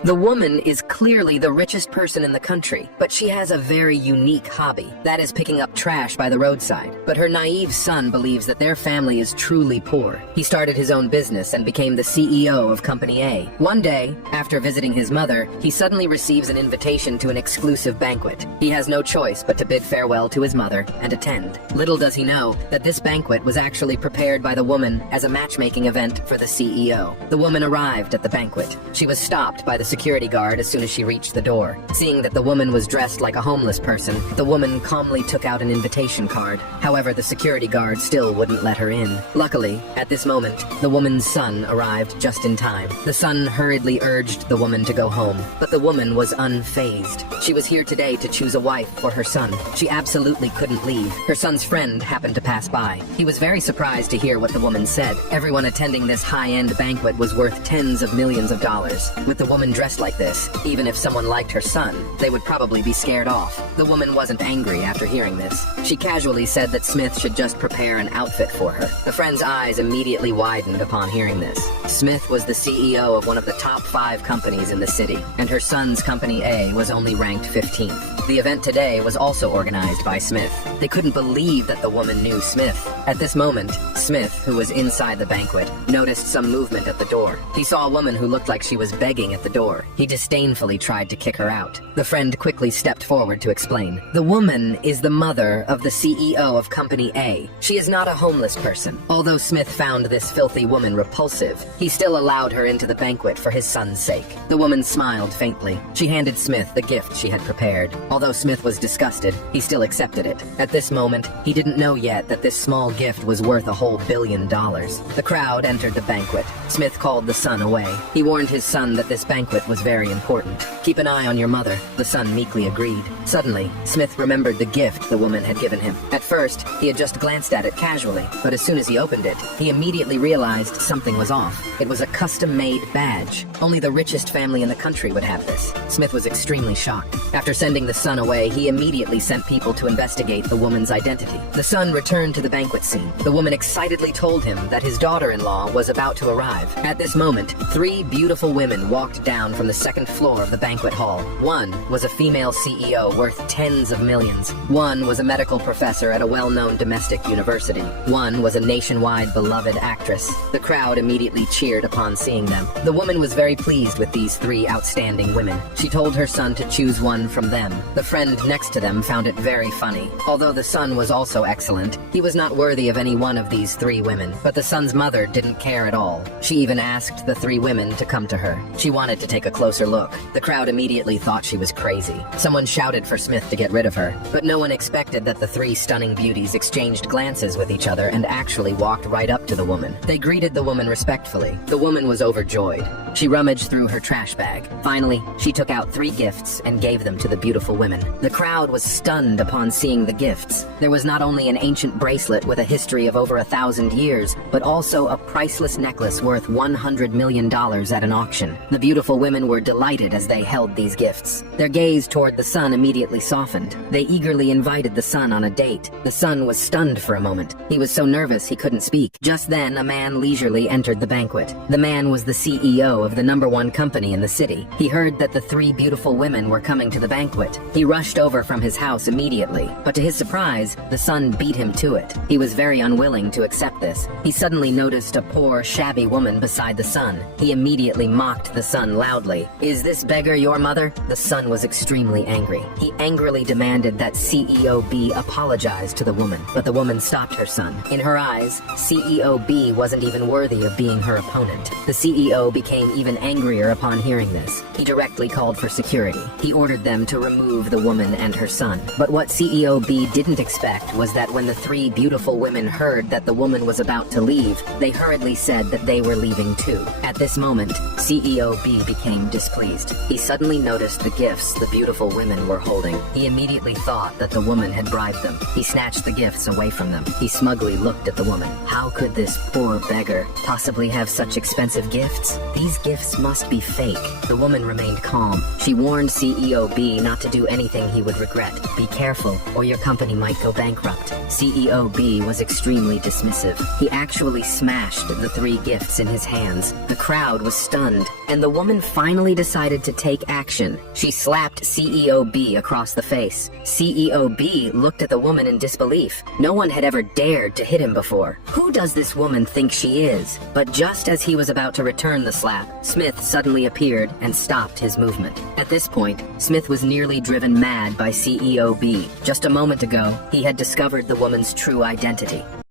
The woman is clearly the richest person in the country, but she has a very unique hobby. That is picking up trash by the roadside. But her naive son believes that their family is truly poor. He started his own business and became the CEO of Company A. One day, after visiting his mother, he suddenly receives an invitation to an exclusive banquet. He has no choice but to bid farewell to his mother and attend. Little does he know that this banquet was actually prepared by the woman as a matchmaking event for the CEO. The woman arrived at the banquet. She was stopped by the security guard as soon as she reached the door. Seeing that the woman was dressed like a homeless person, the woman calmly took out an invitation card. However, the security guard still wouldn't let her in. Luckily, at this moment, the woman's son arrived just in time. The son hurriedly urged the woman to go home, but the woman was unfazed. She was here today to choose a wife for her son. She absolutely couldn't leave. Her son's friend happened to pass by. He was very surprised to hear what the woman said. Everyone attending this high-end banquet was worth tens of millions of dollars. With the woman dressed like this, even if someone liked her son, they would probably be scared off. The woman wasn't angry after hearing this. She casually said that Smith should just prepare an outfit for her. The friend's eyes immediately widened upon hearing this. Smith was the CEO of one of the top 5 companies in the city, and her son's Company A was only ranked 15th. The event today was also organized by Smith. They couldn't believe that the woman knew Smith. At this moment, Smith, who was inside the banquet, noticed some movement at the door. He saw a woman who looked like she was begging at the door. He disdainfully tried to kick her out. The friend quickly stepped forward to explain. The woman is the mother of the CEO of Company A. She is not a homeless person. Although Smith found this filthy woman repulsive, he still allowed her into the banquet for his son's sake. The woman smiled faintly. She handed Smith the gift she had prepared. Although Smith was disgusted, he still accepted it. At this moment, he didn't know yet that this small gift was worth a whole $1 billion. The crowd entered the banquet. Smith called the son away. He warned his son that this banquet was very important. Keep an eye on your mother. The son meekly agreed. Suddenly, Smith remembered the gift the woman had given him. At first, he had just glanced at it casually, but as soon as he opened it, he immediately realized something was off. It was a custom-made badge. Only the richest family in the country would have this. Smith was extremely shocked. After sending the son away, he immediately sent people to investigate the woman's identity. The son returned to the banquet scene. The woman excitedly told him that his daughter-in-law was about to arrive. At this moment, 3 beautiful women walked down from the second floor of the banquet hall. One was a female CEO worth tens of millions. One was a medical professor at a well-known domestic university. One was a nationwide beloved actress. The crowd immediately cheered upon seeing them. The woman was very pleased with these 3 outstanding women. She told her son to choose one from them. The friend next to them found it very funny. Although the son was also excellent, he was not worthy of any one of these 3 women. But the son's mother didn't care at all. She even asked the 3 women to come to her. She wanted to take a closer look. The crowd immediately thought she was crazy. Someone shouted for Smith to get rid of her, but no one expected that the 3 stunning beauties exchanged glances with each other and actually walked right up to the woman. They greeted the woman respectfully. The woman was overjoyed. She rummaged through her trash bag. Finally, she took out 3 gifts and gave them to the beautiful women. The crowd was stunned upon seeing the gifts. There was not only an ancient bracelet with a history of over 1,000 years, but also a priceless necklace worth $100 million at an auction. The beautiful women were delighted as they held these gifts. Their gaze toward the son immediately softened. They eagerly invited the son on a date. The son was stunned for a moment. He was so nervous he couldn't speak. Just then, a man leisurely entered the banquet. The man was the CEO of the #1 company in the city. He heard that the 3 beautiful women were coming to the banquet. He rushed over from his house immediately, but to his surprise, the son beat him to it. He was very unwilling to accept this. He suddenly noticed a poor, shabby woman beside the son. He immediately mocked the son loudly. "Is this beggar your mother?" The son was extremely angry. He angrily demanded that CEO B apologize to the woman, but the woman stopped her son. In her eyes, CEO B wasn't even worthy of being her opponent. The CEO became even angrier upon hearing this. He directly called for security. He ordered them to remove the woman and her son. But what CEO B didn't expect was that when the 3 beautiful women heard that the woman was about to leave, they hurriedly said that they were leaving too. At this moment, CEO B became displeased. He suddenly noticed the gifts the beautiful women were holding. He immediately thought that the woman had bribed them. He snatched the gifts away from them. He smugly looked at the woman. How could this poor beggar possibly have such expensive gifts? These gifts must be fake. The woman remained calm. She warned CEO B not to do anything he would regret. Be careful, or your company might go bankrupt. CEO B was extremely dismissive. He actually smashed the 3 gifts in his hands. The crowd was stunned, and the woman finally decided to take action. She slapped CEO B across the face. CEO B looked at the woman in disbelief. No one had ever dared to hit him before. Who does this woman think she is? But just as he was about to return the slap, Smith suddenly appeared and stopped his movement. At this point, Smith was nearly driven mad by CEO B. Just a moment ago, he had discovered the woman's true identity.